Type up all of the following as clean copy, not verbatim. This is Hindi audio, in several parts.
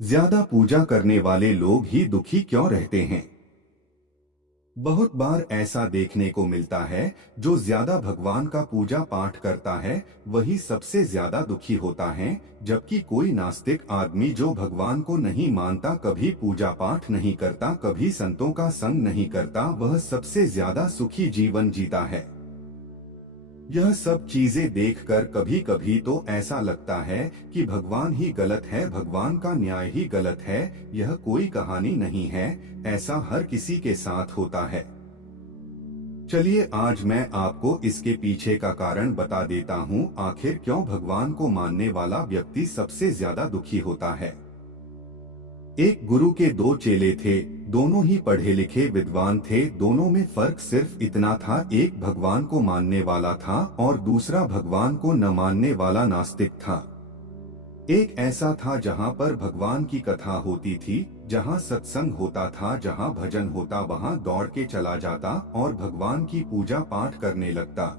ज्यादा पूजा करने वाले लोग ही दुखी क्यों रहते हैं? बहुत बार ऐसा देखने को मिलता है, जो ज्यादा भगवान का पूजा पाठ करता है वही सबसे ज्यादा दुखी होता है, जबकि कोई नास्तिक आदमी जो भगवान को नहीं मानता, कभी पूजा पाठ नहीं करता, कभी संतों का संग नहीं करता, वह सबसे ज्यादा सुखी जीवन जीता है। यह सब चीजें देखकर कभी कभी तो ऐसा लगता है कि भगवान ही गलत है, भगवान का न्याय ही गलत है। यह कोई कहानी नहीं है, ऐसा हर किसी के साथ होता है। चलिए आज मैं आपको इसके पीछे का कारण बता देता हूँ, आखिर क्यों भगवान को मानने वाला व्यक्ति सबसे ज्यादा दुखी होता है। एक गुरु के दो चेले थे, दोनों ही पढ़े लिखे विद्वान थे। दोनों में फर्क सिर्फ इतना था, एक भगवान को मानने वाला था और दूसरा भगवान को न मानने वाला नास्तिक था। एक ऐसा था जहाँ पर भगवान की कथा होती थी, जहाँ सत्संग होता था, जहाँ भजन होता, वहाँ दौड़ के चला जाता और भगवान की पूजा पाठ करने लगता।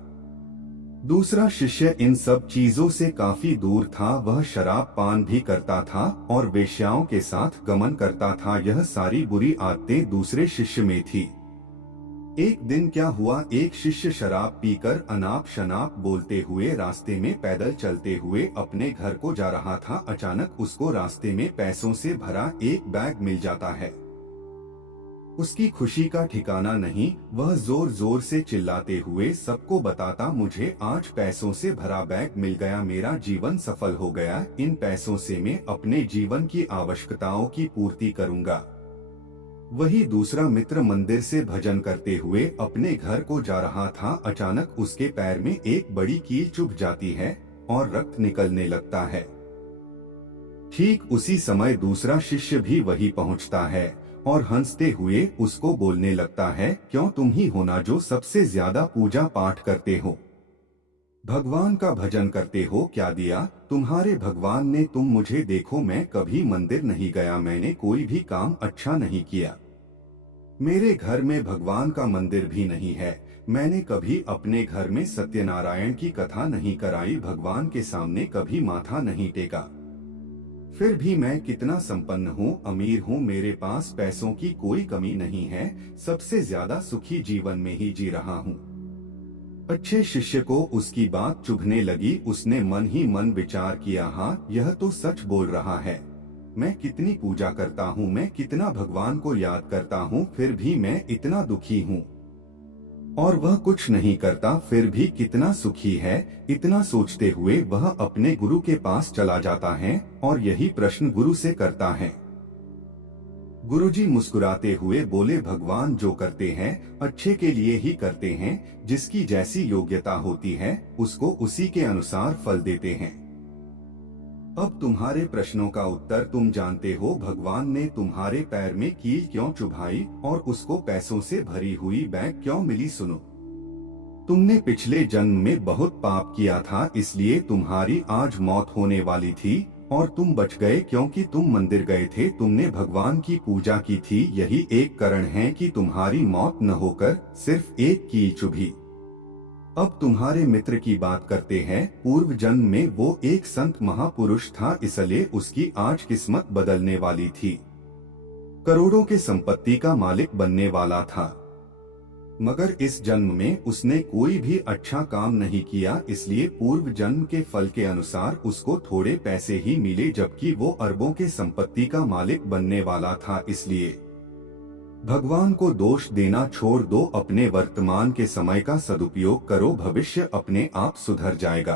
दूसरा शिष्य इन सब चीजों से काफी दूर था, वह शराब पान भी करता था और वेश्याओं के साथ गमन करता था। यह सारी बुरी आदतें दूसरे शिष्य में थी। एक दिन क्या हुआ, एक शिष्य शराब पीकर अनाप शनाप बोलते हुए रास्ते में पैदल चलते हुए अपने घर को जा रहा था। अचानक उसको रास्ते में पैसों से भरा एक बैग मिल जाता है। उसकी खुशी का ठिकाना नहीं, वह जोर जोर से चिल्लाते हुए सबको बताता, मुझे आज पैसों से भरा बैग मिल गया, मेरा जीवन सफल हो गया, इन पैसों से मैं अपने जीवन की आवश्यकताओं की पूर्ति करूंगा। वही दूसरा मित्र मंदिर से भजन करते हुए अपने घर को जा रहा था। अचानक उसके पैर में एक बड़ी कील चुभ जाती है और रक्त निकलने लगता है। ठीक उसी समय दूसरा शिष्य भी वही पहुंचता है और हंसते हुए उसको बोलने लगता है, क्यों तुम ही हो ना जो सबसे ज्यादा पूजा पाठ करते हो, भगवान का भजन करते हो, क्या दिया तुम्हारे भगवान ने तुम मुझे देखो, मैं कभी मंदिर नहीं गया, मैंने कोई भी काम अच्छा नहीं किया, मेरे घर में भगवान का मंदिर भी नहीं है, मैंने कभी अपने घर में सत्यनारायण की कथा नहीं कराई, भगवान के सामने कभी माथा नहीं टेका, फिर भी मैं कितना संपन्न हूँ, अमीर हूँ, मेरे पास पैसों की कोई कमी नहीं है, सबसे ज्यादा सुखी जीवन में ही जी रहा हूँ। अच्छे शिष्य को उसकी बात चुभने लगी। उसने मन ही मन विचार किया, हाँ यह तो सच बोल रहा है, मैं कितनी पूजा करता हूँ, मैं कितना भगवान को याद करता हूँ, फिर भी मैं इतना दुखी हूँ, और वह कुछ नहीं करता फिर भी कितना सुखी है। इतना सोचते हुए वह अपने गुरु के पास चला जाता है और यही प्रश्न गुरु से करता है। गुरुजी मुस्कुराते हुए बोले, भगवान जो करते हैं अच्छे के लिए ही करते हैं, जिसकी जैसी योग्यता होती है उसको उसी के अनुसार फल देते हैं। अब तुम्हारे प्रश्नों का उत्तर तुम जानते हो, भगवान ने तुम्हारे पैर में कील क्यों चुभाई और उसको पैसों से भरी हुई बैग क्यों मिली। सुनो, तुमने पिछले जन्म में बहुत पाप किया था, इसलिए तुम्हारी आज मौत होने वाली थी और तुम बच गए क्योंकि तुम मंदिर गए थे, तुमने भगवान की पूजा की थी, यही एक कारण है कि तुम्हारी मौत न होकर सिर्फ एक कील चुभी। अब तुम्हारे मित्र की बात करते हैं, पूर्व जन्म में वो एक संत महापुरुष था, इसलिए उसकी आज किस्मत बदलने वाली थी, करोड़ों के संपत्ति का मालिक बनने वाला था, मगर इस जन्म में उसने कोई भी अच्छा काम नहीं किया, इसलिए पूर्व जन्म के फल के अनुसार उसको थोड़े पैसे ही मिले, जबकि वो अरबों के संपत्ति का मालिक बनने वाला था। इसलिए भगवान को दोष देना छोड़ दो, अपने वर्तमान के समय का सदुपयोग करो, भविष्य अपने आप सुधर जाएगा।